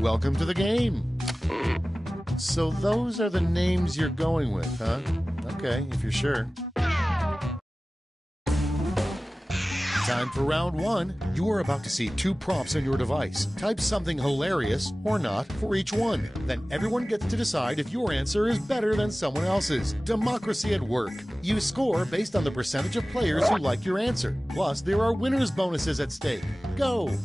Welcome to the game. So those are the names you're going with, huh? Okay, if you're sure. Time for round one. You are about to see two prompts on your device. Type something hilarious or not for each one. Then everyone gets to decide if your answer is better than someone else's. Democracy at work. You score based on the percentage of players who like your answer. Plus, there are winners' bonuses at stake. Go!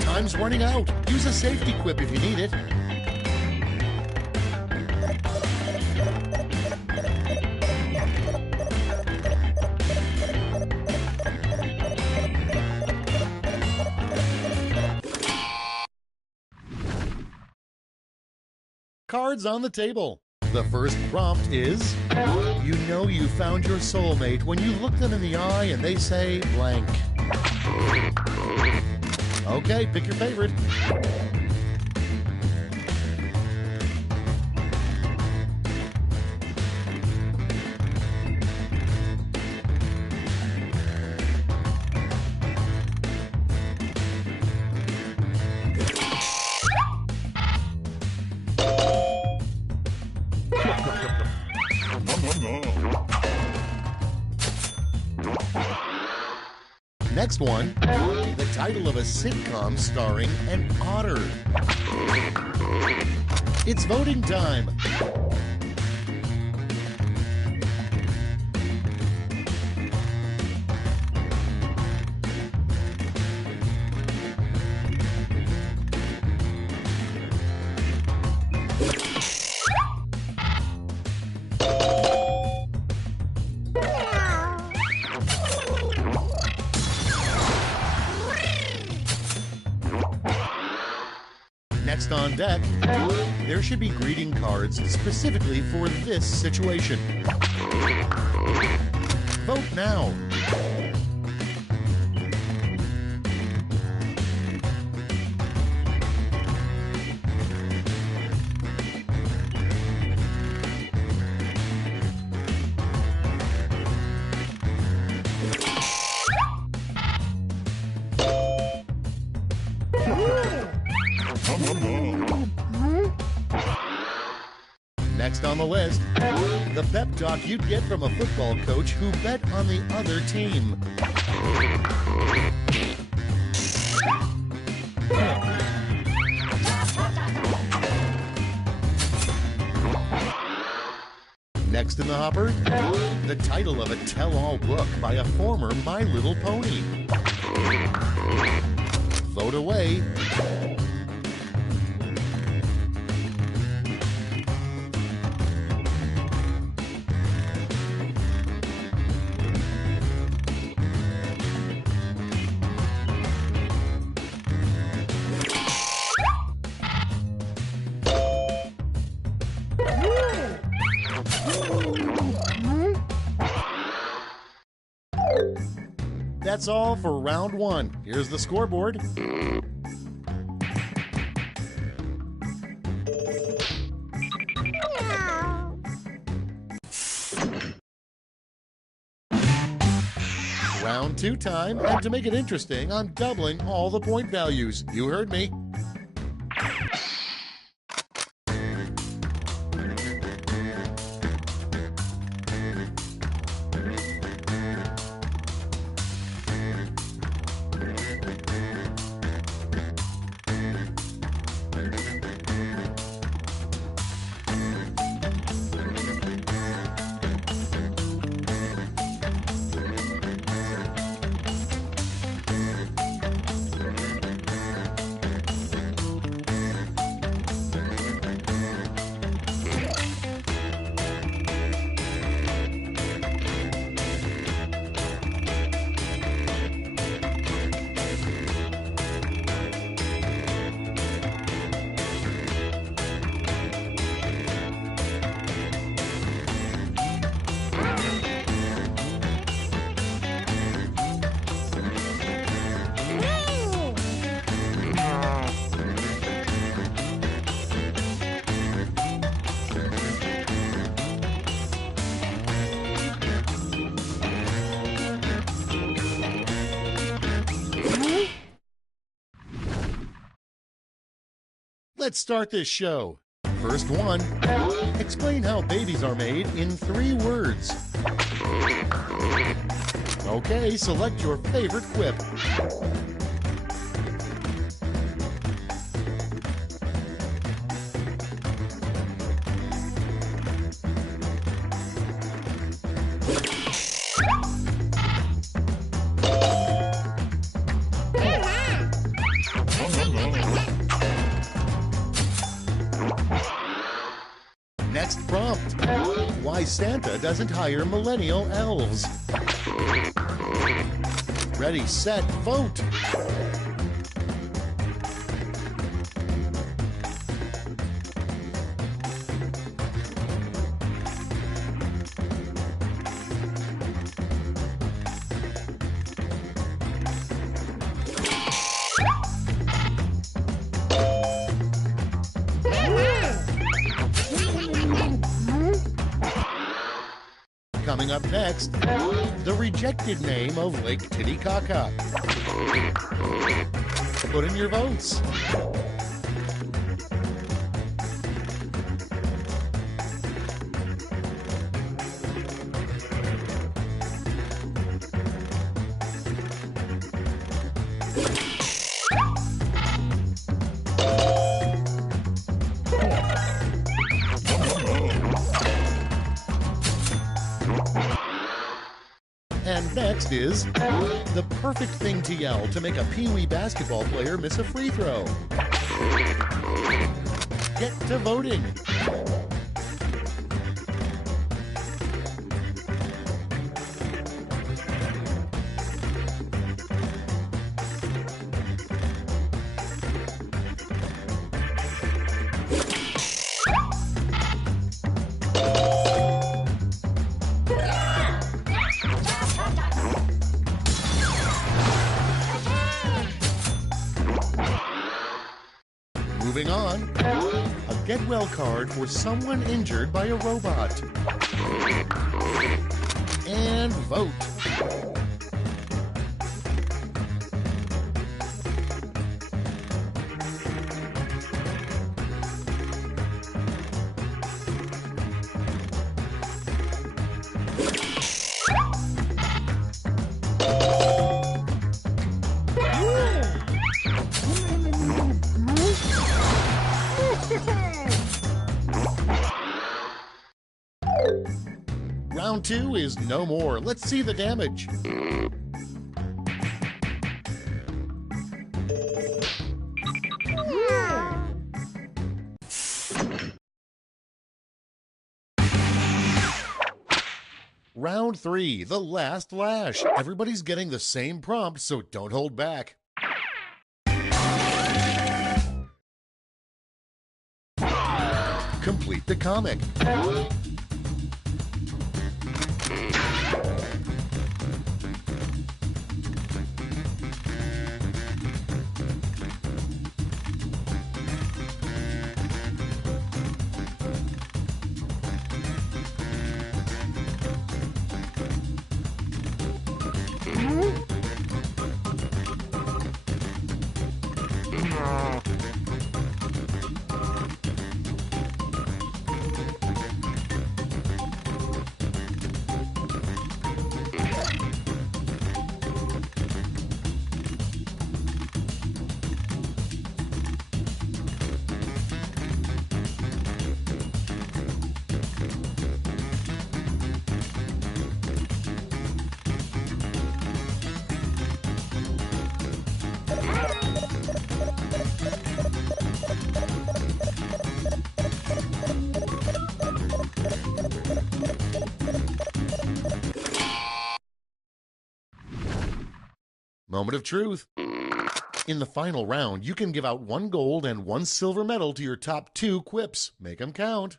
Time's running out. Use a safety quip if you need it. Cards on the table. The first prompt is, you know you found your soulmate when you look them in the eye and they say blank. Okay, pick your favorite. Next one, the title of a sitcom starring an otter. It's voting time. Next on deck, there should be greeting cards specifically for this situation. Vote now. Next on the list, the pep talk you'd get from a football coach who bet on the other team. Next in the hopper, the title of a tell-all book by a former My Little Pony. Vote away. That's all for round one. Here's the scoreboard. Round 2 time, and to make it interesting, I'm doubling all the point values. You heard me. Let's start this show. First one, explain how babies are made in 3 words. Okay, select your favorite quip. Next prompt, why Santa doesn't hire millennial elves. Ready, set, vote. Coming up next, the rejected name of Lake Titicaca. Put in your votes. And next is the perfect thing to yell to make a Pee-wee basketball player miss a free throw. Get to voting. Moving on, a get well card for someone injured by a robot. And vote. Round 2 is no more. Let's see the damage. Round 3, the last lash. Everybody's getting the same prompt, so don't hold back. Complete the comic. Moment of truth. In the final round, you can give out 1 gold and 1 silver medal to your top 2 quips. Make them count.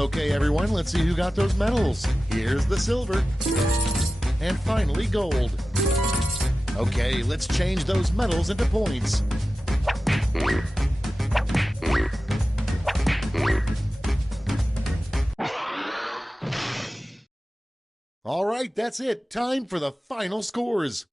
Okay, everyone, let's see who got those medals. Here's the silver. And finally, gold. Okay, let's change those medals into points. All right, that's it. Time for the final scores.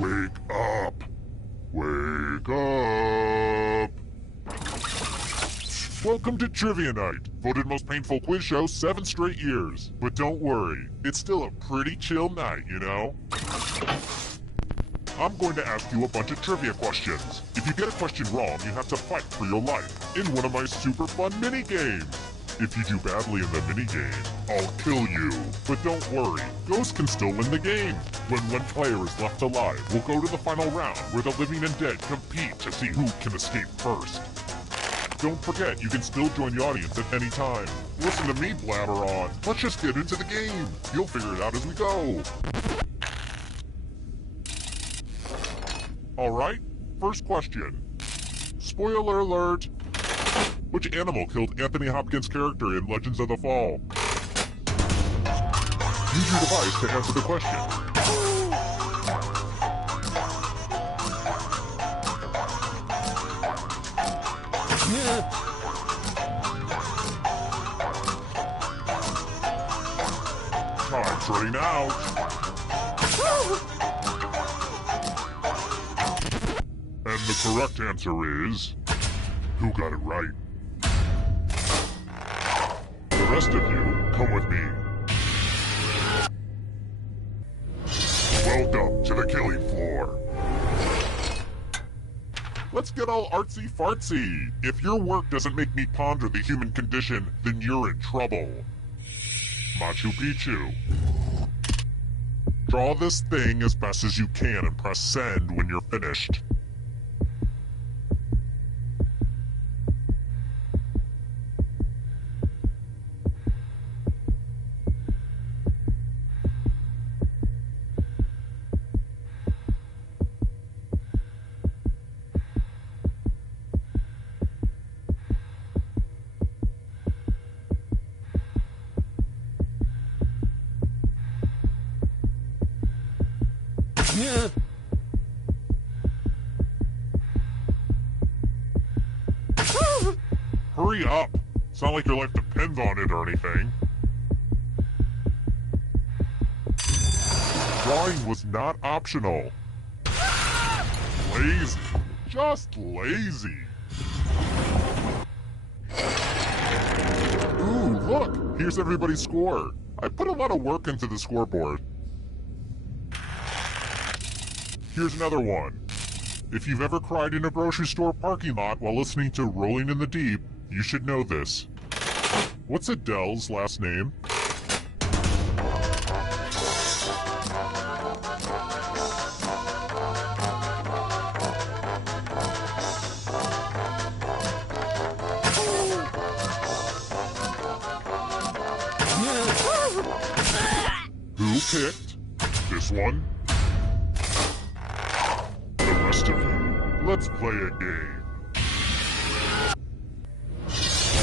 Wake up! Wake up! Welcome to Trivia Night, voted most painful quiz show 7 straight years. But don't worry, it's still a pretty chill night, you know? I'm going to ask you a bunch of trivia questions. If you get a question wrong, you have to fight for your life in one of my super fun mini-games. If you do badly in the mini-game, I'll kill you. But don't worry, ghosts can still win the game. When one player is left alive, we'll go to the final round where the living and dead compete to see who can escape first. Don't forget, you can still join the audience at any time. Listen to me blabber on. Let's just get into the game. You'll figure it out as we go. Alright, first question. Spoiler alert. Which animal killed Anthony Hopkins' character in Legends of the Fall? Use your device to answer the question. Time's running out. And the correct answer is... who got it right? The rest of you, come with me. Welcome to the killing floor. Let's get all artsy-fartsy. If your work doesn't make me ponder the human condition, then you're in trouble. Machu Picchu. Draw this thing as best as you can and press send when you're finished. Hurry up! It's not like your life depends on it or anything. Drawing was not optional. Lazy. Just lazy. Ooh, look! Here's everybody's score. I put a lot of work into the scoreboard. Here's another one. If you've ever cried in a grocery store parking lot while listening to Rolling in the Deep, you should know this. What's Adele's last name? Who picked this one? The rest of you, let's play a game.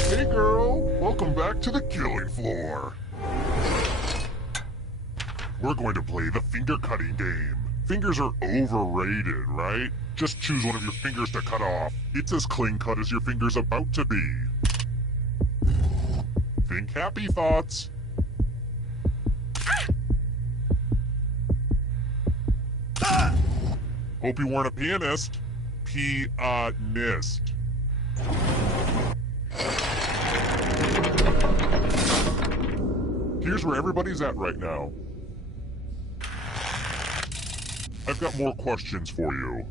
Hey girl, welcome back to the killing floor. We're going to play the finger cutting game. Fingers are overrated, right? Just choose one of your fingers to cut off. It's as clean cut as your finger's about to be. Think happy thoughts. Hope you weren't a pianist. Pianist. Here's where everybody's at right now. I've got more questions for you.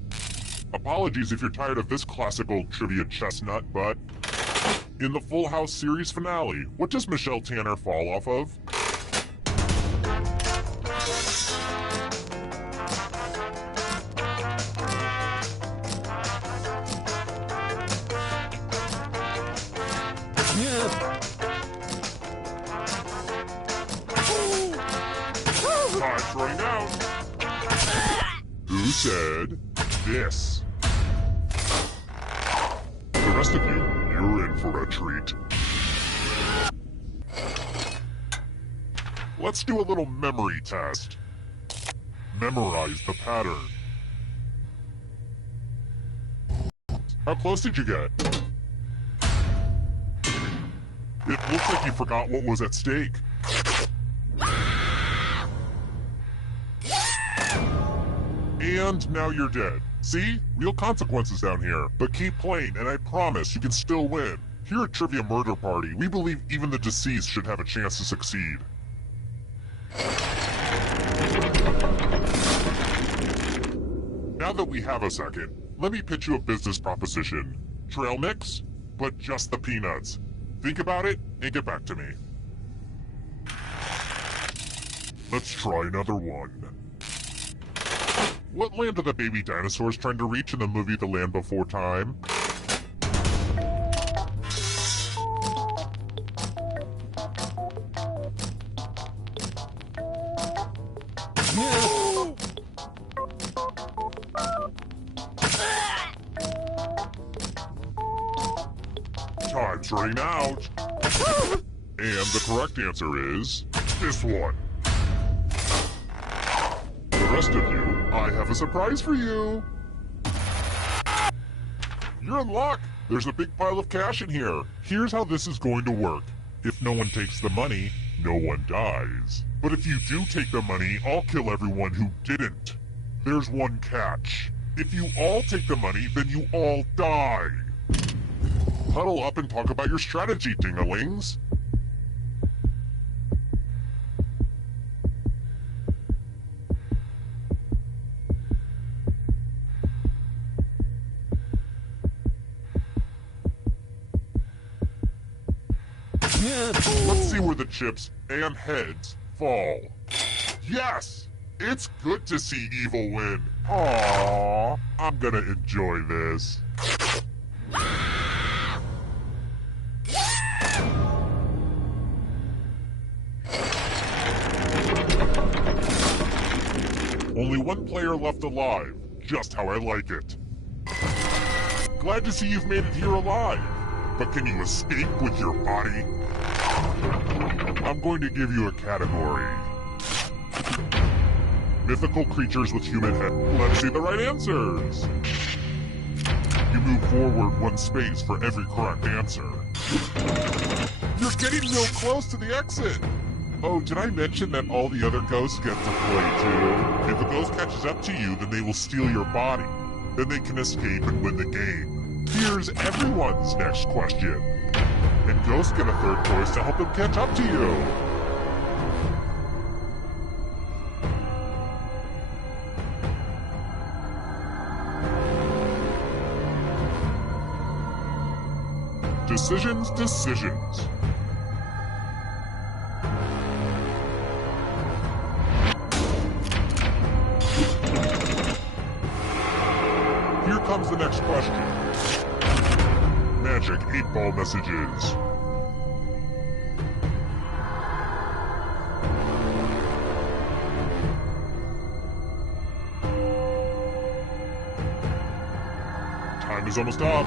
Apologies if you're tired of this classical trivia chestnut, but... in the Full House series finale, what does Michelle Tanner fall off of? Time's running out. Who said this? The rest of you, you're in for a treat. Let's do a little memory test. Memorize the pattern. How close did you get? It looks like you forgot what was at stake. And now you're dead. See? Real consequences down here. But keep playing, and I promise you can still win. Here at Trivia Murder Party, we believe even the deceased should have a chance to succeed. Now that we have a second, let me pitch you a business proposition. Trail mix, but just the peanuts. Think about it and get back to me. Let's try another one. What land are the baby dinosaurs trying to reach in the movie The Land Before Time? Time's running out. And the correct answer is this one. The rest of you, I have a surprise for you. You're in luck. There's a big pile of cash in here. Here's how this is going to work. If no one takes the money, no one dies. But if you do take the money, I'll kill everyone who didn't. There's one catch. If you all take the money, then you all die. Huddle up and talk about your strategy, ding-a-lings. Let's see where the chips and heads fall. Yes! It's good to see evil win. Aww, I'm gonna enjoy this. Only one player left alive, just how I like it. Glad to see you've made it here alive, but can you escape with your body? I'm going to give you a category. Mythical creatures with human head. Let's see the right answers. You move forward one space for every correct answer. You're getting real close to the exit. Oh, did I mention that all the other ghosts get to play too? If a ghost catches up to you, then they will steal your body. Then they can escape and win the game. Here's everyone's next question. And ghosts get a third choice to help them catch up to you. Decisions, decisions. Here comes the next question. Magic 8-ball messages. Time is almost up.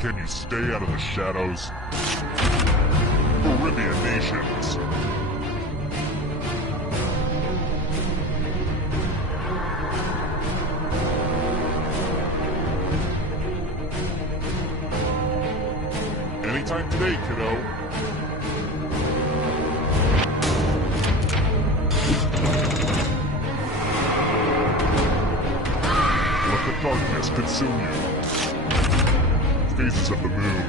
Can you stay out of the shadows? Caribbean nations. Anytime today, kiddo. Let the darkness consume you. Phases of the moon.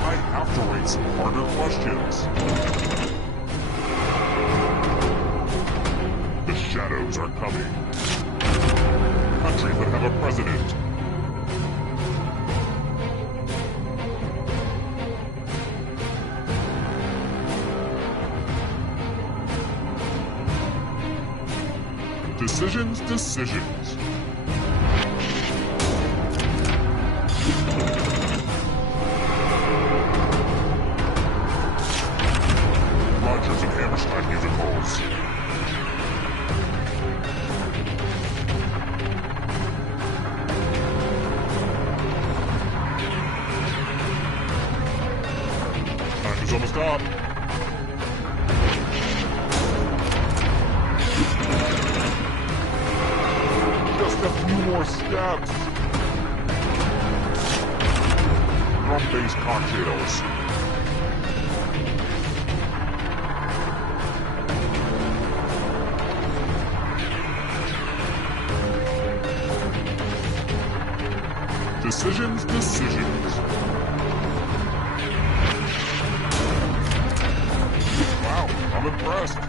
I have to write some harder questions. The shadows are coming. Countries that have a president. Decisions, decisions. Rogers and Hammerstein musicals. Time's almost up. Just a few more steps. Rum-based cocktails. Decisions. Wow, I'm impressed.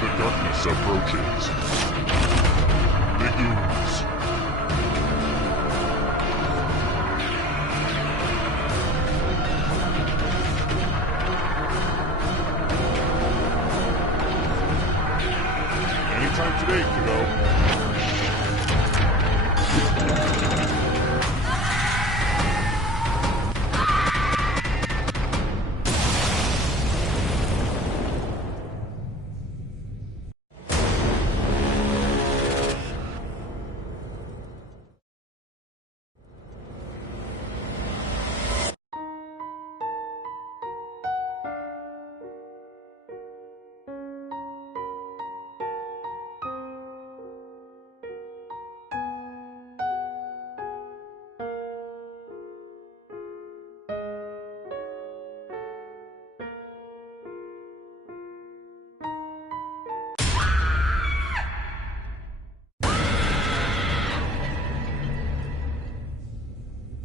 The darkness approaches. Big ooze. Anytime today, kiddo.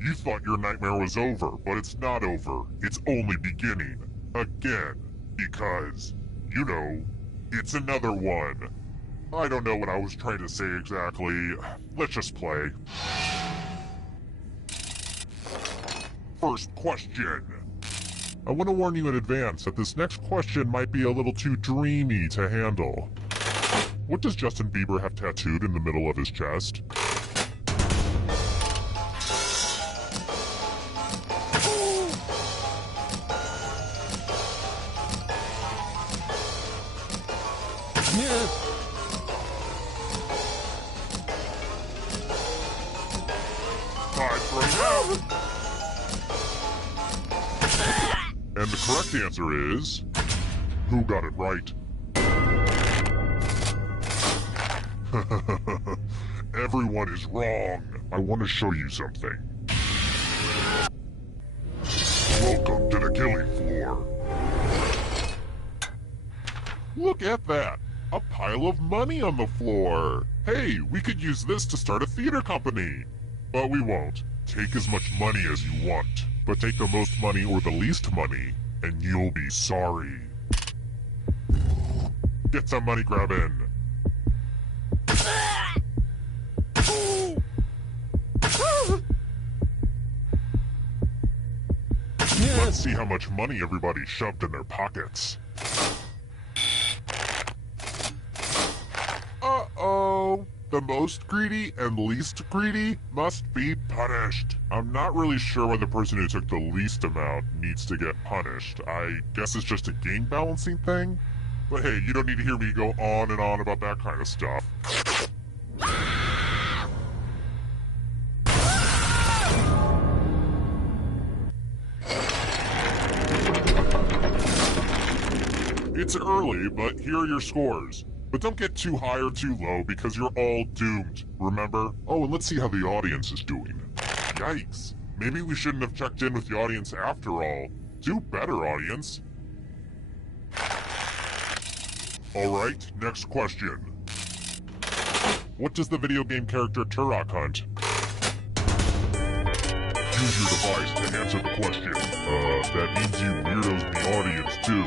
You thought your nightmare was over, but it's not over. It's only beginning. Again. Because, you know, it's another one. I don't know what I was trying to say exactly. Let's just play. First question. I want to warn you in advance that this next question might be a little too dreamy to handle. What does Justin Bieber have tattooed in the middle of his chest? And the correct answer is... Who got it right? Everyone is wrong. I want to show you something. Welcome to the killing floor. Look at that. A pile of money on the floor. Hey, we could use this to start a theater company. But we won't. Take as much money as you want. But take the most money or the least money, and you'll be sorry. Get some money grabbing. Let's see how much money everybody shoved in their pockets. Uh-oh. The most greedy and least greedy must be punished. I'm not really sure why the person who took the least amount needs to get punished. I guess it's just a game balancing thing? But hey, you don't need to hear me go on and on about that kind of stuff. It's early, but here are your scores. But don't get too high or too low because you're all doomed, remember? Oh, and let's see how the audience is doing. Yikes. Maybe we shouldn't have checked in with the audience after all. Do better, audience. Alright, next question. What does the video game character Turok hunt? Use your device to answer the question. That means you weirdos in the audience too.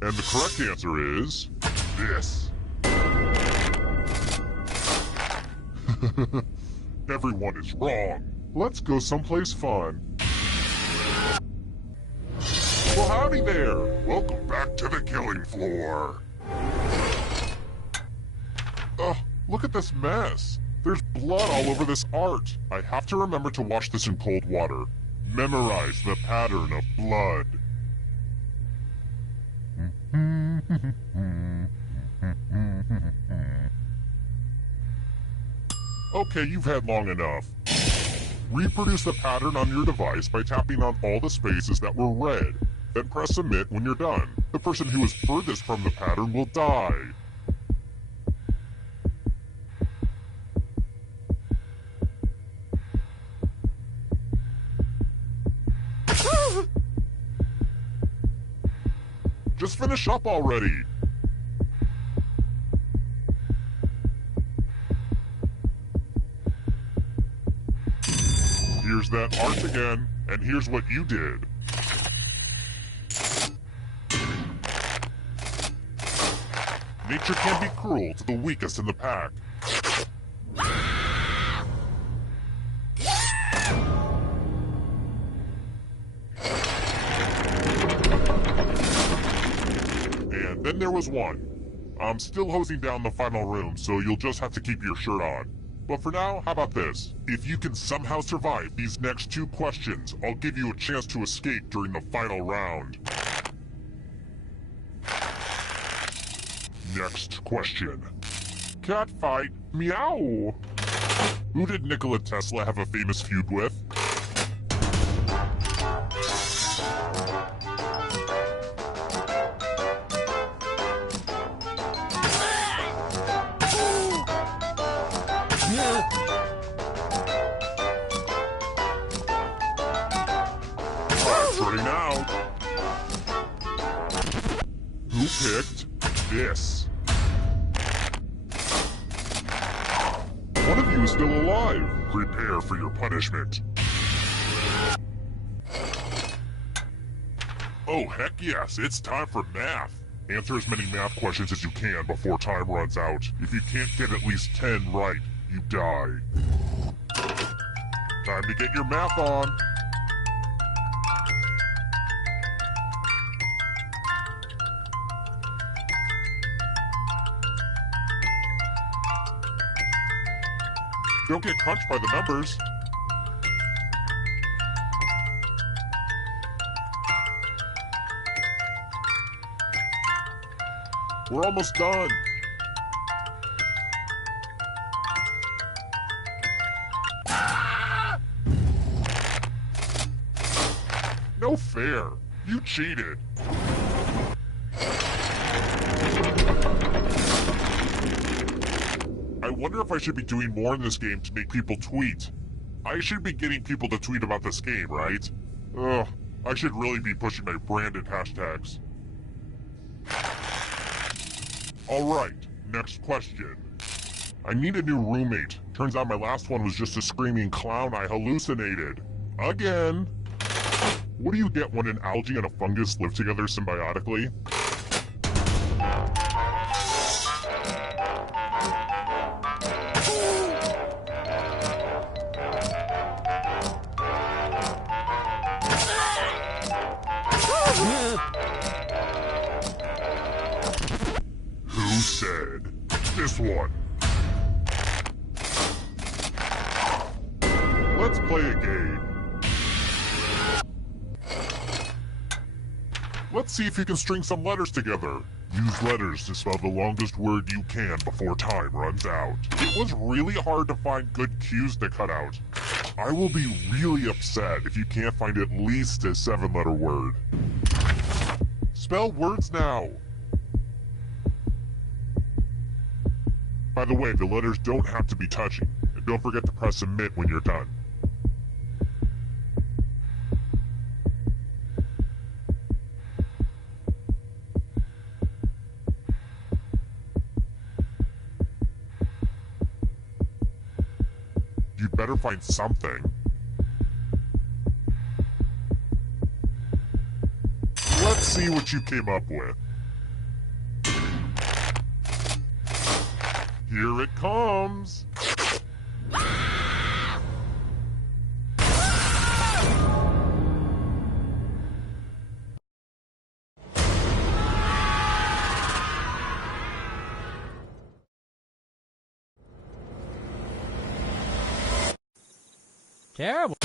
And the correct answer is... this. Everyone is wrong. Let's go someplace fun. Well, howdy there. Welcome back to the killing floor. Ugh, look at this mess. There's blood all over this art. I have to remember to wash this in cold water. Memorize the pattern of blood. Okay, you've had long enough. Reproduce the pattern on your device by tapping on all the spaces that were red. Then press submit when you're done. The person who is furthest from the pattern will die. Just finish up already! Here's that art again, and here's what you did. Nature can be cruel to the weakest in the pack. And then there was one. I'm still hosing down the final room, so you'll just have to keep your shirt on. But for now, how about this? If you can somehow survive these next 2 questions, I'll give you a chance to escape during the final round. Next question. Cat fight, meow. Who did Nikola Tesla have a famous feud with? Starting out. Who picked this? One of you is still alive. Prepare for your punishment. Oh, heck yes, it's time for math. Answer as many math questions as you can before time runs out. If you can't get at least 10 right, you die. Time to get your math on. Don't get crunched by the numbers. We're almost done. No fair. You cheated. I wonder if I should be doing more in this game to make people tweet. I should be getting people to tweet about this game, right? Ugh, I should really be pushing my branded hashtags. Alright, next question. I need a new roommate. Turns out my last one was just a screaming clown I hallucinated. Again! What do you get when an algae and a fungus live together symbiotically? Who said this one? Let's play a game. Let's see if you can string some letters together. Use letters to spell the longest word you can before time runs out. It was really hard to find good cues to cut out. I will be really upset if you can't find at least a 7-letter word. Spell words now. By the way, the letters don't have to be touching, and don't forget to press submit when you're done. You'd better find something. Let's see what you came up with. Here it comes! Terrible.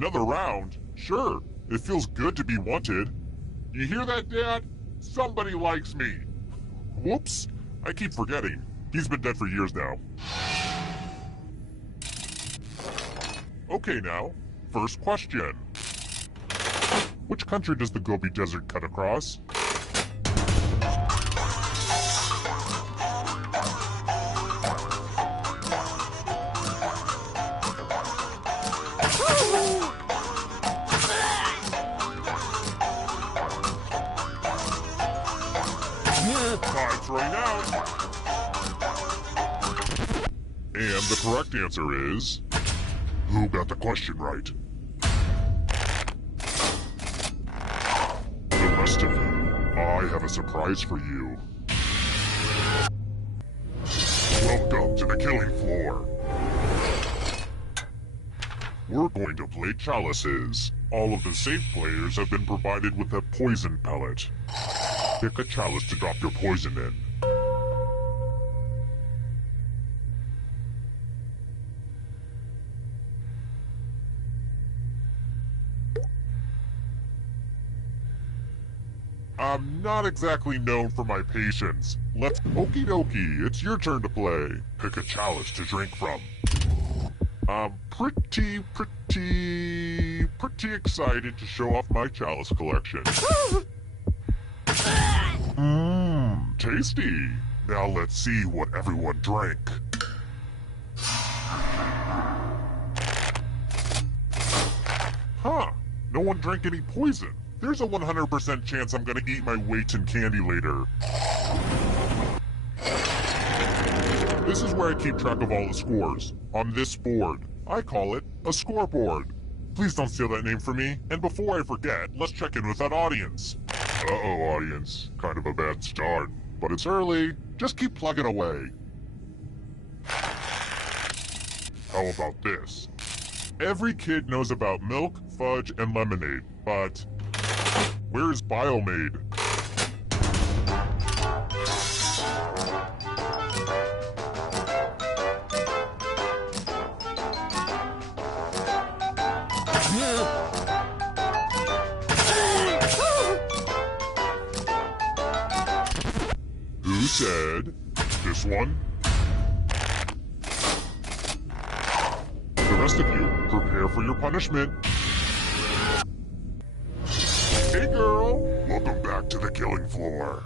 Another round? Sure, it feels good to be wanted. You hear that, Dad? Somebody likes me. Whoops, I keep forgetting. He's been dead for years now. Okay now, first question. Which country does the Gobi Desert cut across? Time's running out. And the correct answer is... Who got the question right? The rest of you, I have a surprise for you. Welcome to the killing floor. We're going to play chalices. All of the safe players have been provided with a poison pellet. Pick a chalice to drop your poison in. I'm not exactly known for my patience. Let's okie dokie, it's your turn to play. Pick a chalice to drink from. I'm pretty excited to show off my chalice collection. Mmm, tasty. Now let's see what everyone drank. Huh, no one drank any poison. There's a 100% chance I'm gonna eat my weight in candy later. This is where I keep track of all the scores. On this board. I call it a scoreboard. Please don't steal that name from me. And before I forget, let's check in with that audience. Uh-oh, audience. Kind of a bad start. But it's early. Just keep plugging away. How about this? Every kid knows about milk, fudge, and lemonade, but... where is Biomade? Who said this one? The rest of you, prepare for your punishment. Hey girl, welcome back to the killing floor.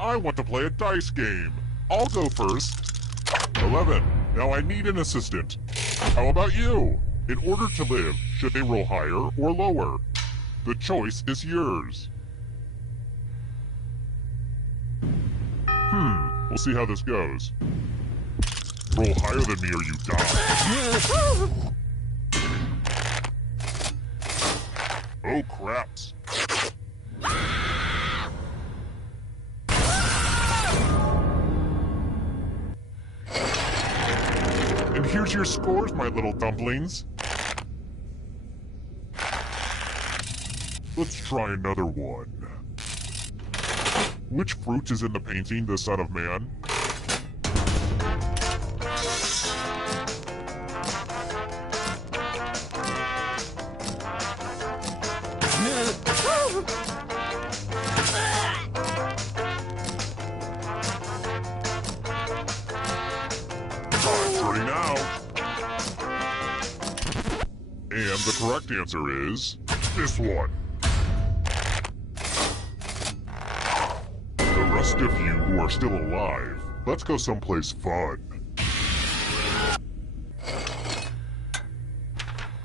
I want to play a dice game. I'll go first. 11. Now I need an assistant. How about you? In order to live, should they roll higher or lower? The choice is yours. We'll see how this goes. Roll higher than me or you die. Oh, craps. And here's your scores, my little dumplings. Let's try another one. Which fruit is in the painting, the Son of Man? Time's running out. And the correct answer is this one. The rest of you who are still alive, let's go someplace fun.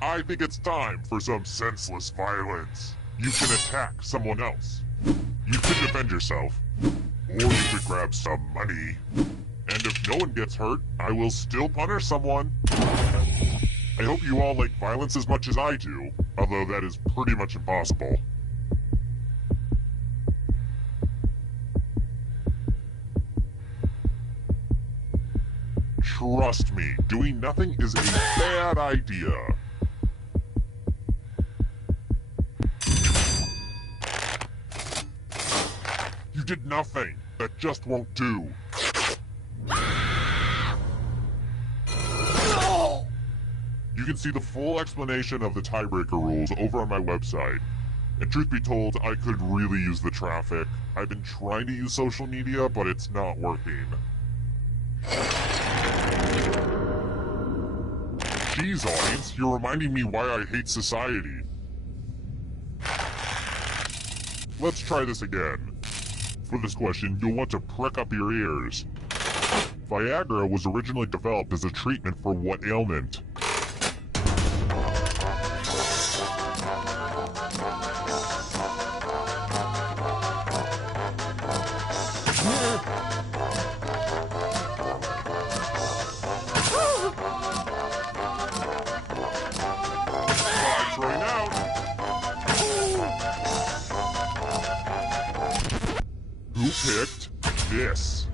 I think it's time for some senseless violence. You can attack someone else. You can defend yourself. Or you could grab some money. And if no one gets hurt, I will still punish someone. I hope you all like violence as much as I do, although that is pretty much impossible. Trust me, doing nothing is a bad idea. You did nothing. That just won't do. You You can see the full explanation of the tiebreaker rules over on my website. And truth be told, I could really use the traffic. I've been trying to use social media, but it's not working. Jeez, audience, you're reminding me why I hate society. Let's try this again. For this question, you'll want to prick up your ears. Viagra was originally developed as a treatment for what ailment? Time's running out. Who picked this?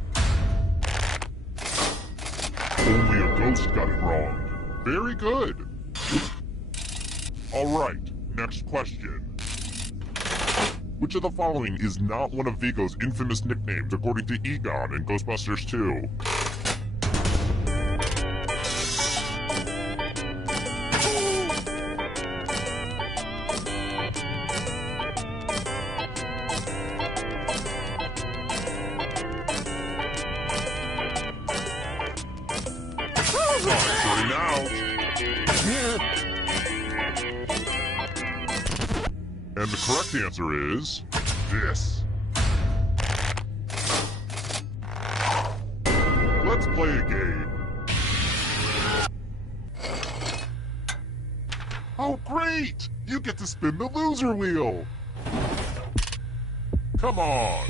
Only a ghost got it wrong. Very good. Alright, next question. Which of the following is not one of Vigo's infamous nicknames according to Egon in Ghostbusters 2? Time's running out. And the correct answer is this. Let's play a game. Oh, great! You get to spin the loser wheel. Come on.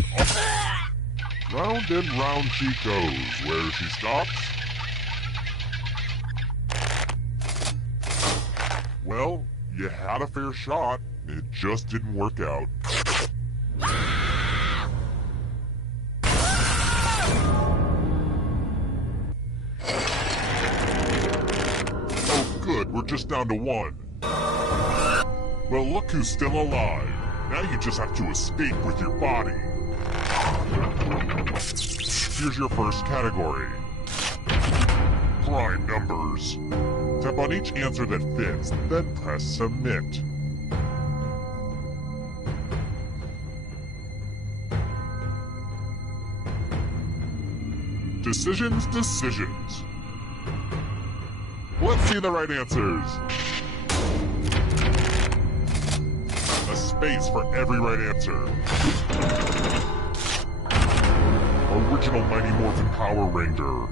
Round and round she goes. Where she stops? Well, you had a fair shot. It just didn't work out. Oh good, we're just down to one. Well, look who's still alive. Now you just have to escape with your body. Here's your first category. Prime numbers. Tap on each answer that fits, then press submit. Decisions. Let's see the right answers. A space for every right answer. Original Mighty Morphin Power Ranger.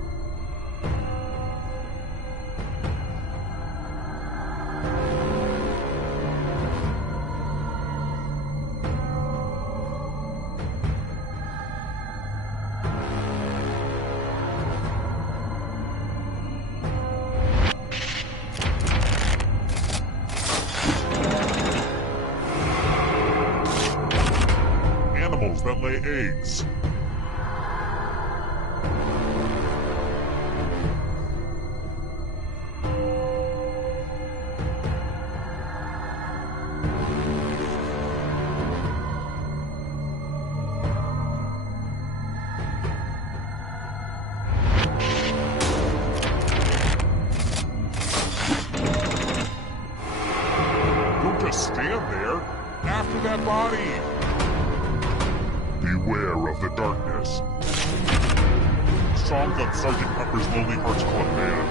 Animals that lay eggs. Don't just stand there. After that body. Beware of the darkness. Songs on Sgt. Pepper's Lonely Hearts Club Band.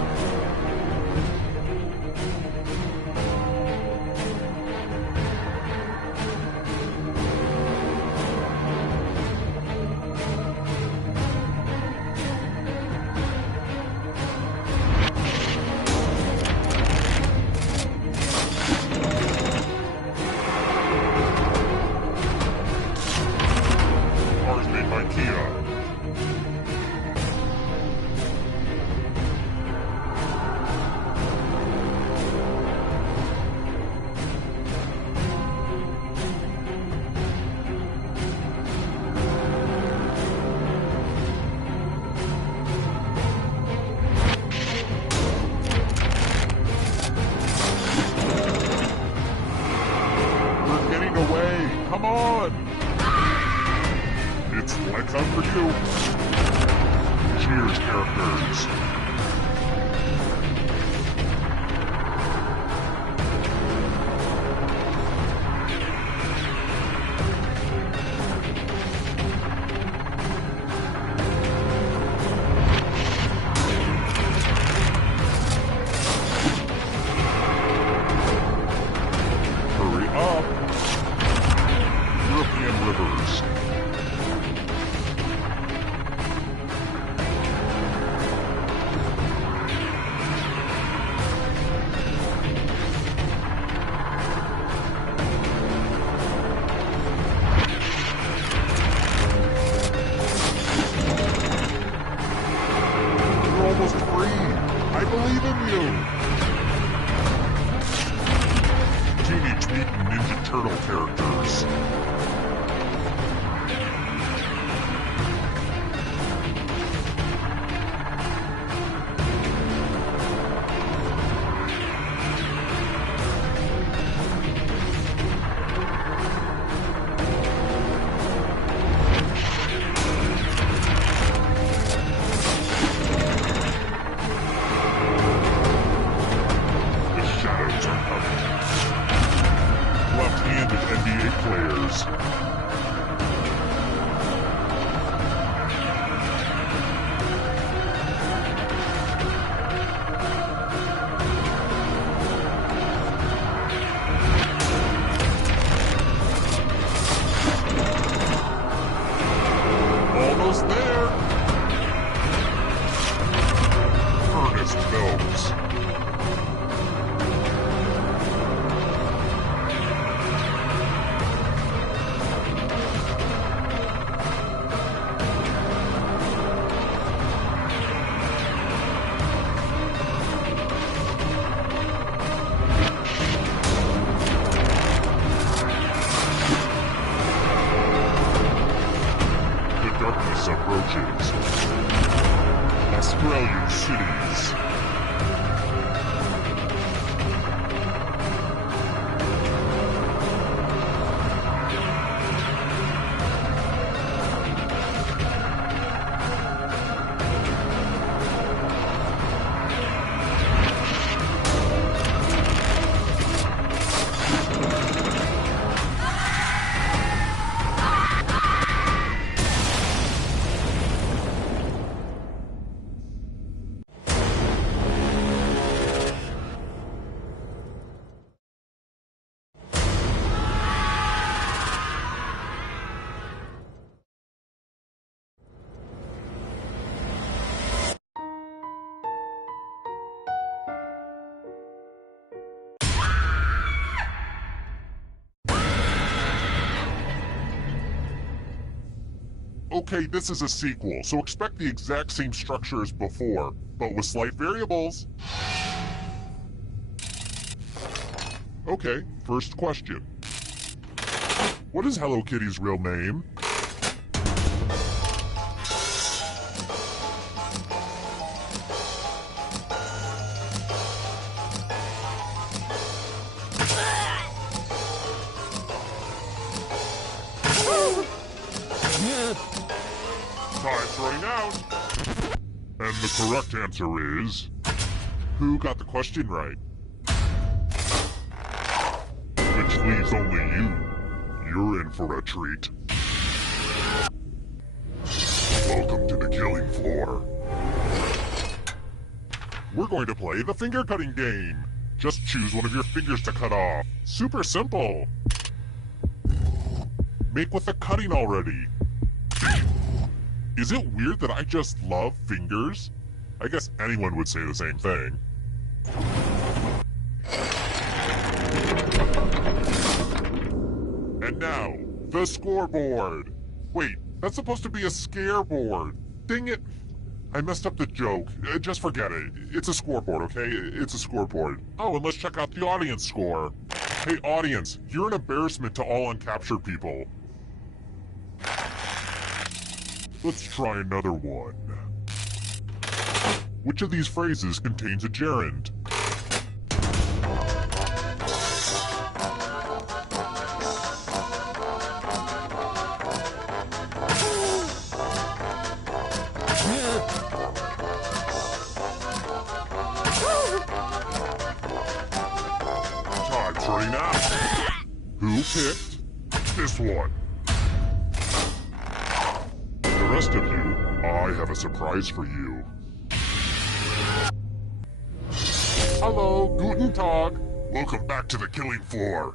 Cars made by Kia. green. I believe in you. Teenage Mutant Ninja Turtle characters. Left-handed NBA players. Almost there. Ernest Phelps. Darkness approaches. Australian cities. Okay, this is a sequel, so expect the exact same structure as before, but with slight variables. Okay, first question. What is Hello Kitty's real name? Time's running out. And the correct answer is... Who got the question right? Which leaves only you. You're in for a treat. Welcome to the killing floor. We're going to play the finger cutting game. Just choose one of your fingers to cut off. Super simple. Make with the cutting already. Is it weird that I just love fingers? I guess anyone would say the same thing. And now, the scoreboard. Wait, that's supposed to be a scareboard. Dang it. I messed up the joke. Just forget it. It's a scoreboard, okay? It's a scoreboard. Oh, and let's check out the audience score. Hey, audience, you're an embarrassment to all uncaptured people. Let's try another one. Which of these phrases contains a gerund? Time's running out. Who picked this one? The rest of you, I have a surprise for you. Hello, Guten Tag. Welcome back to the killing floor.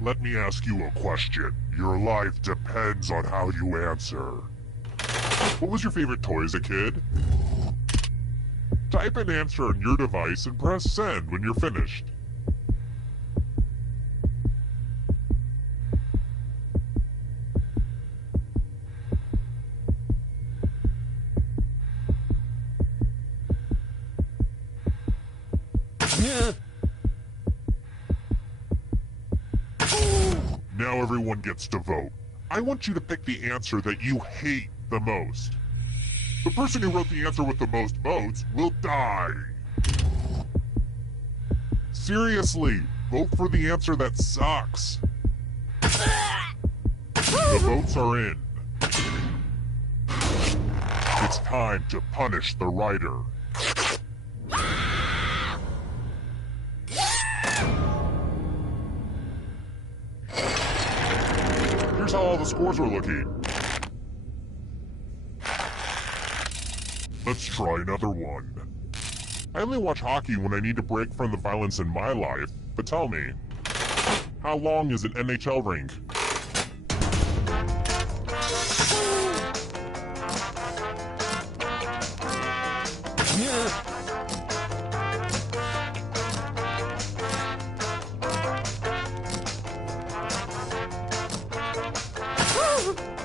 Let me ask you a question. Your life depends on how you answer. What was your favorite toy as a kid? Type an answer on your device and press send when you're finished. Now everyone gets to vote. I want you to pick the answer that you hate the most. The person who wrote the answer with the most votes will die. Seriously, vote for the answer that sucks. The votes are in. It's time to punish the writer. Here's how all the scores are looking. Let's try another one. I only watch hockey when I need to break from the violence in my life, but tell me, how long is an NHL rink?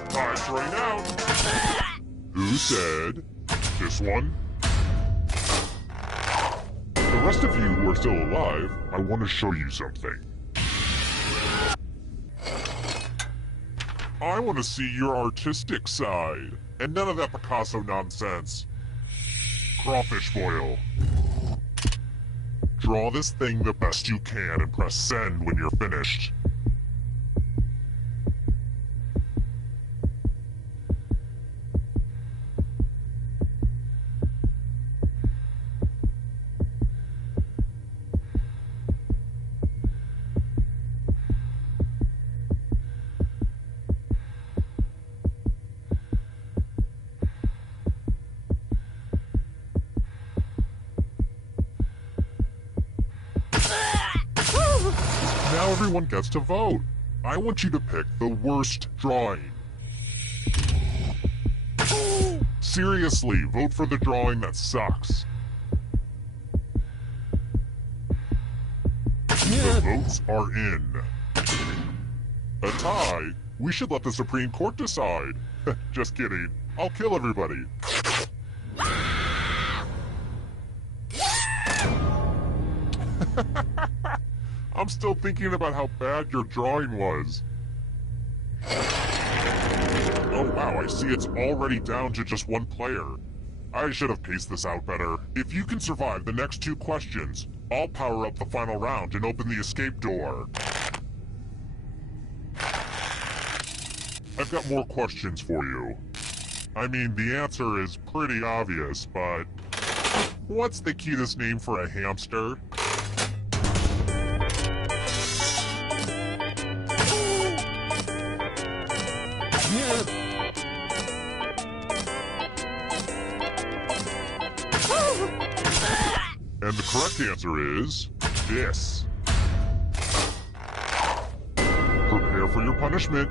Time's running out. Who said this one? The rest of you who are still alive, I want to show you something. I want to see your artistic side, and none of that Picasso nonsense. Crawfish boil. Draw this thing the best you can and press send when you're finished. Now everyone gets to vote. I want you to pick the worst drawing. Seriously, vote for the drawing that sucks. The votes are in. A tie? We should let the Supreme Court decide. Just kidding. I'll kill everybody. I'm still thinking about how bad your drawing was. Oh wow, I see it's already down to just one player. I should have paced this out better. If you can survive the next 2 questions, I'll power up the final round and open the escape door. I've got more questions for you. I mean, the answer is pretty obvious, but what's the cutest name for a hamster? And the correct answer is this. Prepare for your punishment.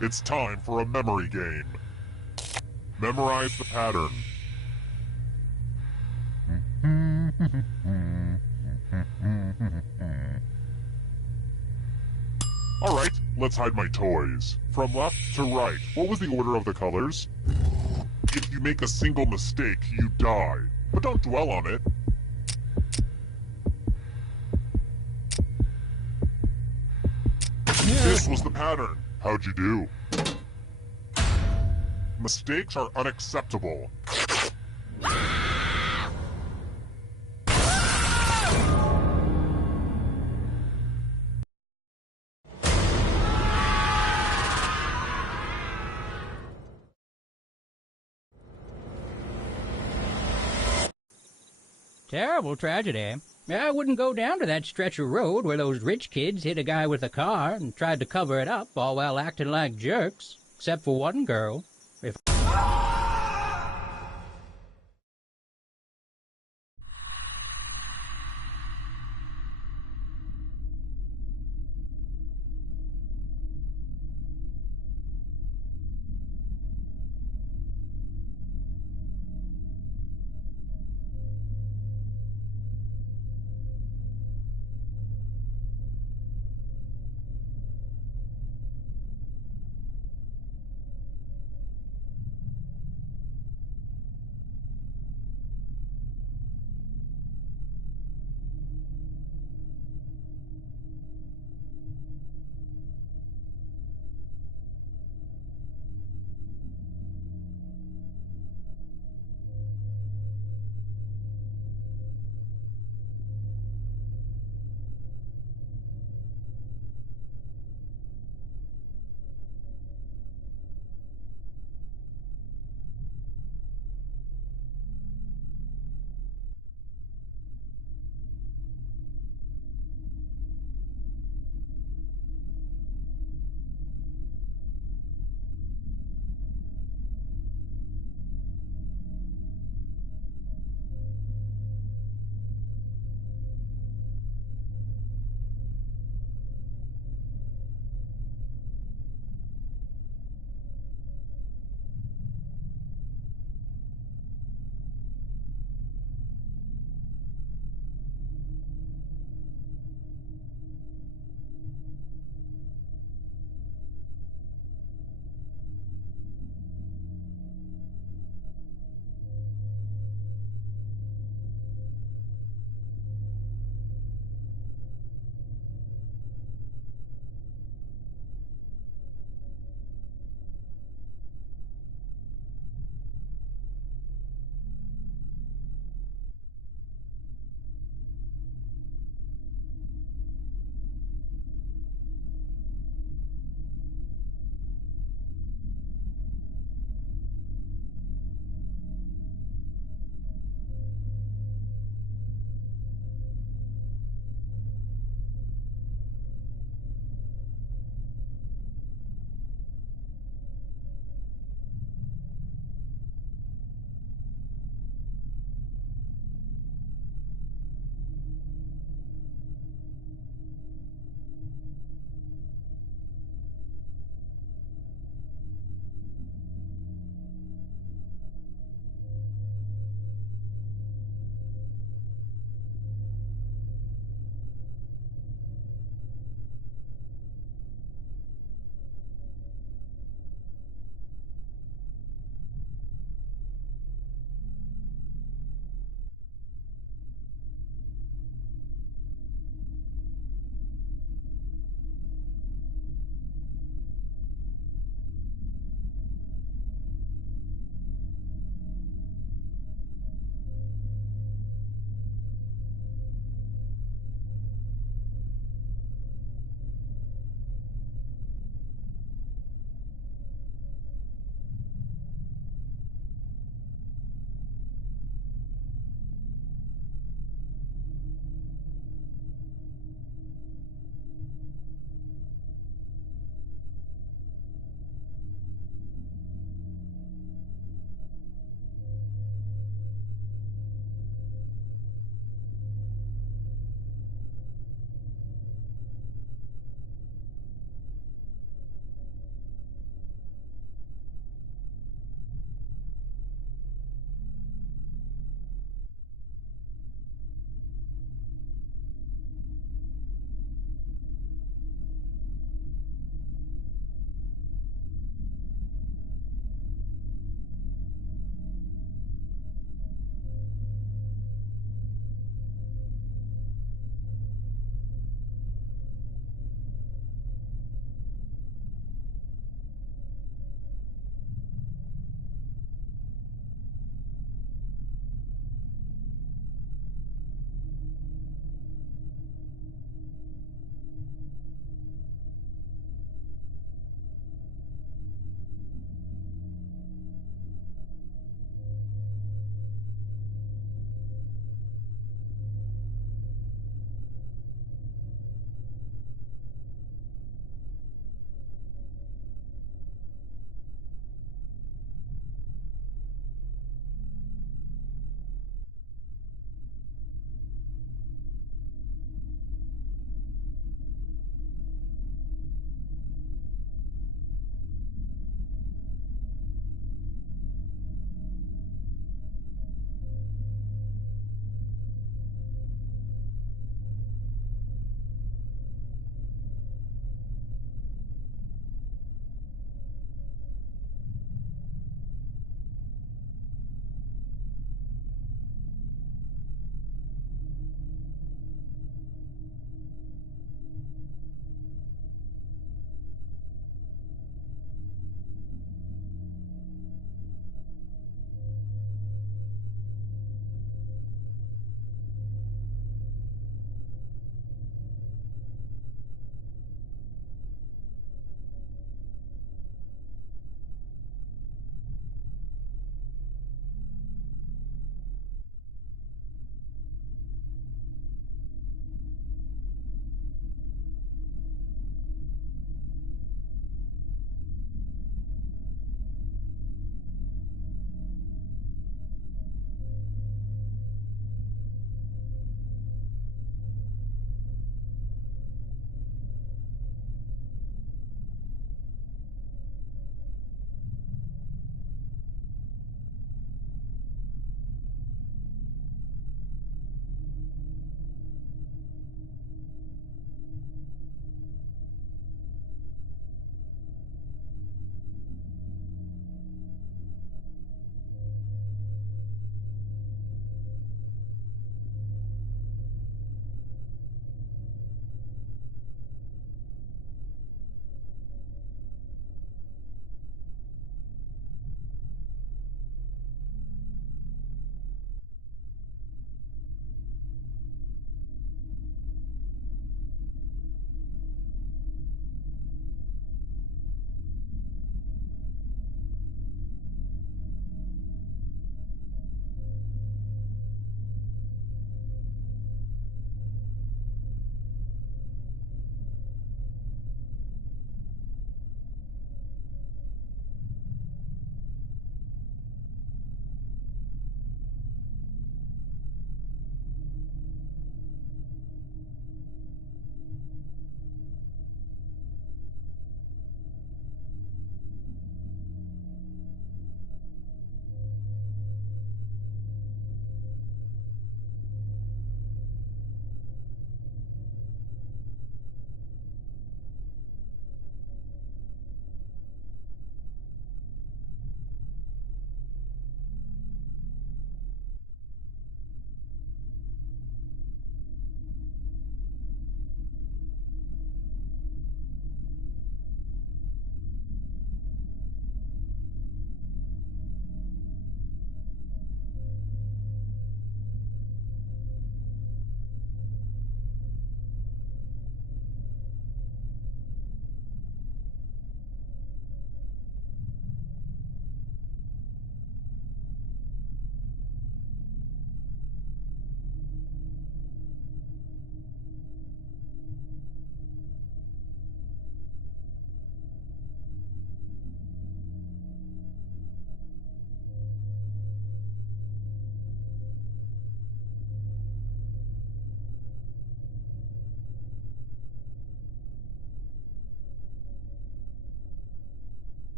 It's time for a memory game. Memorize the pattern. Alright, let's hide my toys. From left to right, what was the order of the colors? If you make a single mistake, you die. But don't dwell on it. This was the pattern. How'd you do? Mistakes are unacceptable. Terrible tragedy. I wouldn't go down to that stretch of road where those rich kids hit a guy with a car and tried to cover it up, all while acting like jerks. Except for one girl. If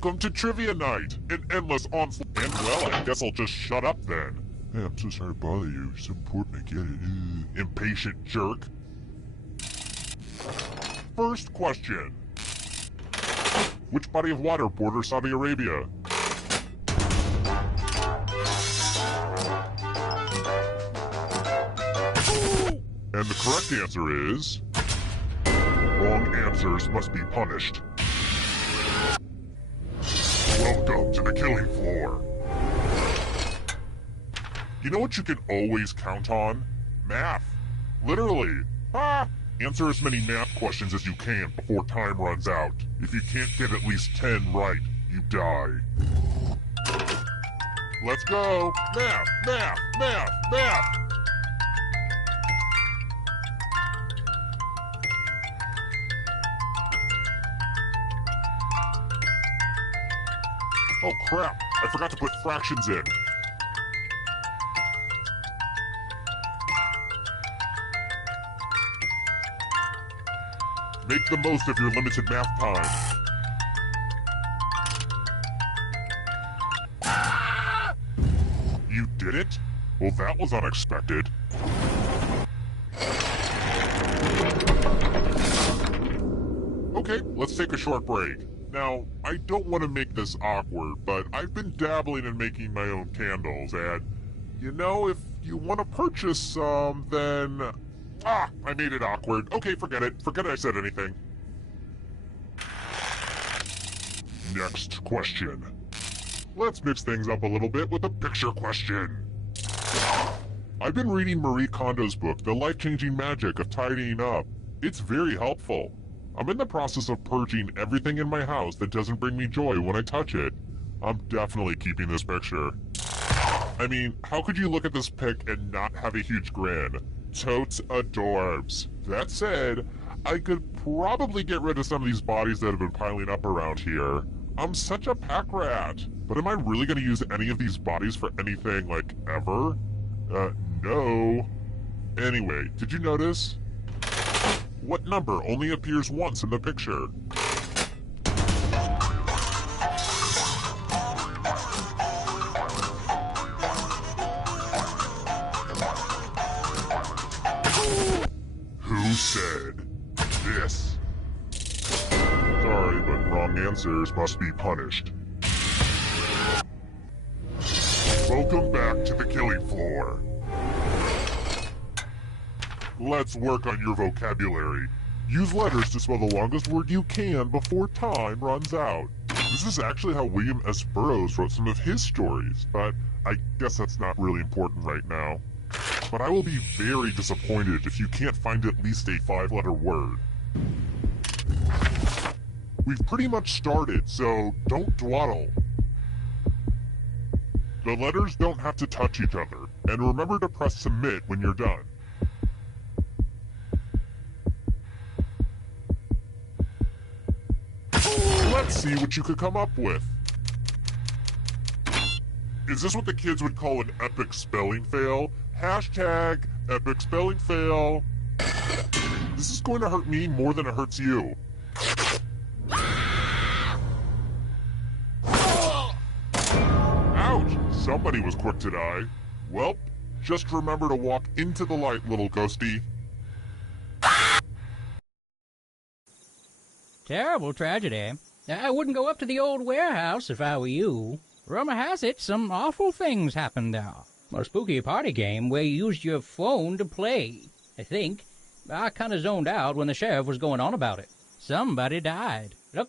Welcome to Trivia Night, an endless onslaught. And well, I guess I'll just shut up then. Hey, I'm so sorry to bother you. It's important, I get it. Impatient jerk. First question. Which body of water borders Saudi Arabia? And the correct answer is... Wrong answers must be punished. Welcome to the killing floor. You know what you can always count on? Math. Literally. Answer as many math questions as you can before time runs out. If you can't get at least 10 right, you die. Let's go! Math! Math! Math! Math! Oh crap! I forgot to put fractions in. Make the most of your limited math time. You did it? Well, that was unexpected. Okay, let's take a short break. Now, I don't want to make this awkward, but I've been dabbling in making my own candles, and, you know, if you want to purchase some, then... I made it awkward. Okay, forget it. Forget I said anything. Next question. Let's mix things up a little bit with a picture question. I've been reading Marie Kondo's book, The Life-Changing Magic of Tidying Up. It's very helpful. I'm in the process of purging everything in my house that doesn't bring me joy when I touch it. I'm definitely keeping this picture. I mean, how could you look at this pic and not have a huge grin? Totes adorbs. That said, I could probably get rid of some of these bodies that have been piling up around here. I'm such a pack rat. But am I really going to use any of these bodies for anything, like, ever? No. Anyway, did you notice? What number only appears once in the picture? Who said this? Sorry, but wrong answers must be punished. Welcome back to the killing floor. Let's work on your vocabulary. Use letters to spell the longest word you can before time runs out. This is actually how William S. Burroughs wrote some of his stories, but I guess that's not really important right now. But I will be very disappointed if you can't find at least a 5-letter word. We've pretty much started, so don't dawdle. The letters don't have to touch each other, and remember to press submit when you're done. Let's see what you could come up with. Is this what the kids would call an epic spelling fail? Hashtag epic spelling fail. This is going to hurt me more than it hurts you. Ouch! Somebody was quick to die. Well, just remember to walk into the light, little ghosty. Terrible tragedy. I wouldn't go up to the old warehouse if I were you. Rumor has it some awful things happened there. A spooky party game where you used your phone to play, I think. I kind of zoned out when the sheriff was going on about it. Somebody died. Look,